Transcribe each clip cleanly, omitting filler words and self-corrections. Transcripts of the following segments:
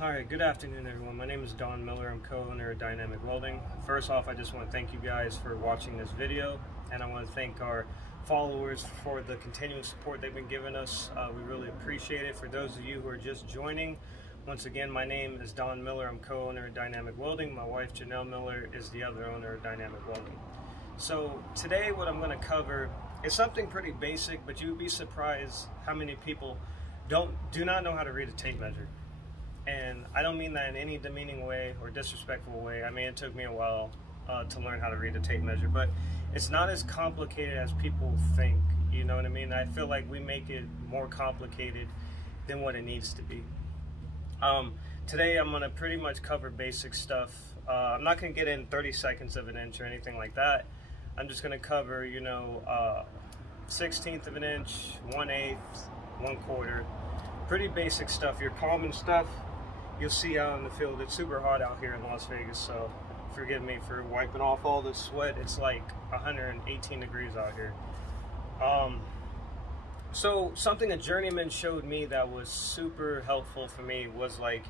All right, good afternoon, everyone. My name is Don Miller. I'm co-owner of Dynamic Welding. First off, I just want to thank you guys for watching this video, and I want to thank our followers for the continuous support they've been giving us. We really appreciate it. For those of you who are just joining, once again, my name is Don Miller. I'm co-owner of Dynamic Welding. My wife, Janelle Miller, is the other owner of Dynamic Welding. So today, what I'm going to cover is something pretty basic, but you would be surprised how many people do not know how to read a tape measure. And I don't mean that in any demeaning way or disrespectful way. I mean, it took me a while to learn how to read a tape measure, but it's not as complicated as people think, you know what I mean? I feel like we make it more complicated than what it needs to be. Today I'm gonna pretty much cover basic stuff. I'm not gonna get in 30 seconds of an inch or anything like that. I'm just gonna cover, 1/16 of an inch, 1/8, 1/4, pretty basic stuff, your common stuff you'll see out in the field. It's super hot out here in Las Vegas, so forgive me for wiping off all this sweat. It's like 118 degrees out here. So something a journeyman showed me that was super helpful for me was like,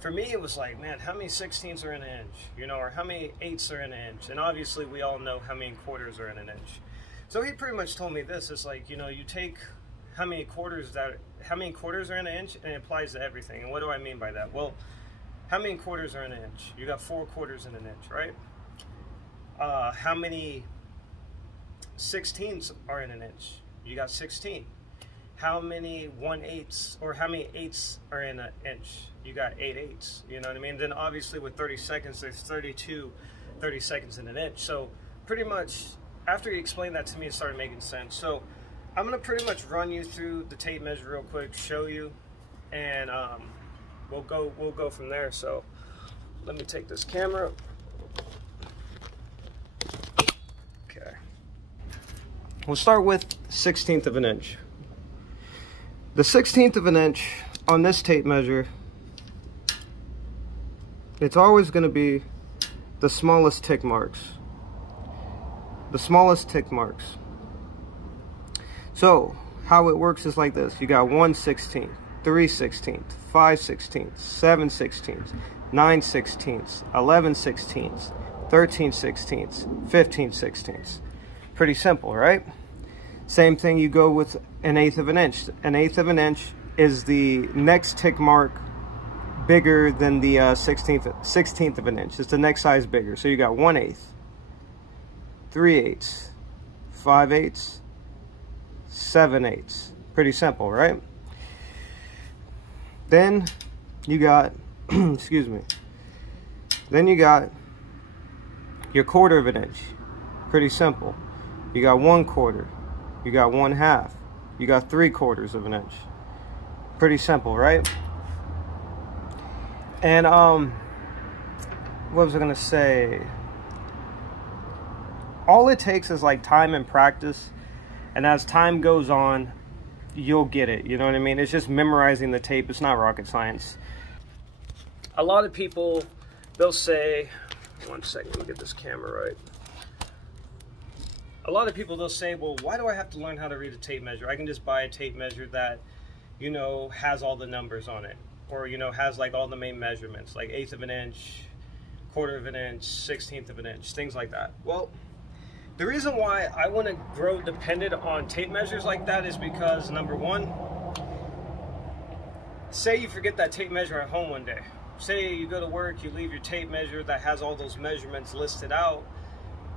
for me it was like, man, how many 16ths are in an inch, or how many 8ths are in an inch? And obviously we all know how many quarters are in an inch. So he pretty much told me this. It's like, you take how many quarters are in an inch, and it applies to everything. And what do I mean by that? Well, how many quarters are in an inch? You got 4 quarters in an inch, right? How many 16ths are in an inch? You got 16. How many 1/8ths or how many 8ths are in an inch? You got 8/8ths. You know what I mean? Then obviously with 30 seconds, there's 30 seconds in an inch. So pretty much after he explained that to me, it started making sense. So I'm gonna pretty much run you through the tape measure real quick, show you, and we'll go from there. So let me take this camera. Okay. We'll start with 1/16 of an inch. The 1/16 of an inch on this tape measure, it's always gonna be the smallest tick marks. The smallest tick marks. So how it works is like this. You got 1/16, 3/16, 5/16, 7/16, 9/16, 11/16, 13/16, 15/16. Pretty simple, right? Same thing, you go with 1/8 of an inch. 1/8 of an inch is the next tick mark bigger than the 16th of an inch. It's the next size bigger. So you got 1/8, 3/8, 5/8, 7/8. Pretty simple, right? Then you got excuse me, then you got your 1/4 of an inch. Pretty simple. You got 1/4, you got 1/2, you got 3/4 of an inch. Pretty simple, right? And what was I gonna say? All it takes is like time and practice. And as time goes on, you'll get it. You know what I mean? It's just memorizing the tape. It's not rocket science. A lot of people, they'll say, one second, let me get this camera right. A lot of people, they'll say, well, why do I have to learn how to read a tape measure? I can just buy a tape measure that, has all the numbers on it. Or, has like all the main measurements, like 1/8 of an inch, 1/4 of an inch, 1/16 of an inch, things like that. Well, the reason why I want to grow dependent on tape measures like that is because, number one, say you forget that tape measure at home one day. Say you go to work, you leave your tape measure that has all those measurements listed out,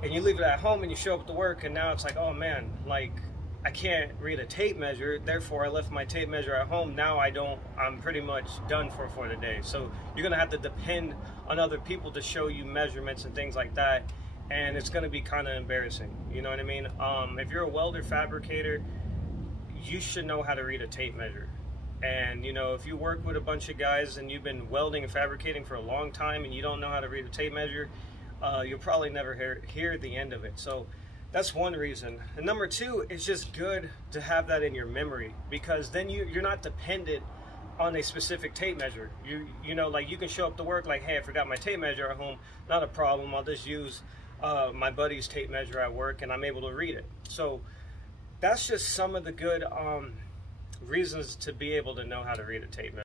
and you leave it at home and you show up to work, and now it's like, oh man, like I can't read a tape measure, therefore I left my tape measure at home. Now I'm pretty much done for the day. So you're gonna have to depend on other people to show you measurements and things like that. And it's going to be kind of embarrassing, you know what I mean? If you're a welder fabricator, you should know how to read a tape measure. And if you work with a bunch of guys and you've been welding and fabricating for a long time and you don't know how to read a tape measure, you'll probably never hear the end of it. So that's one reason. And number two, it's just good to have that in your memory, because then you're not dependent on a specific tape measure. Like you can show up to work like, hey, I forgot my tape measure at home. Not a problem. I'll just use my buddy's tape measure at work and I'm able to read it. So that's just some of the good reasons to be able to know how to read a tape measure.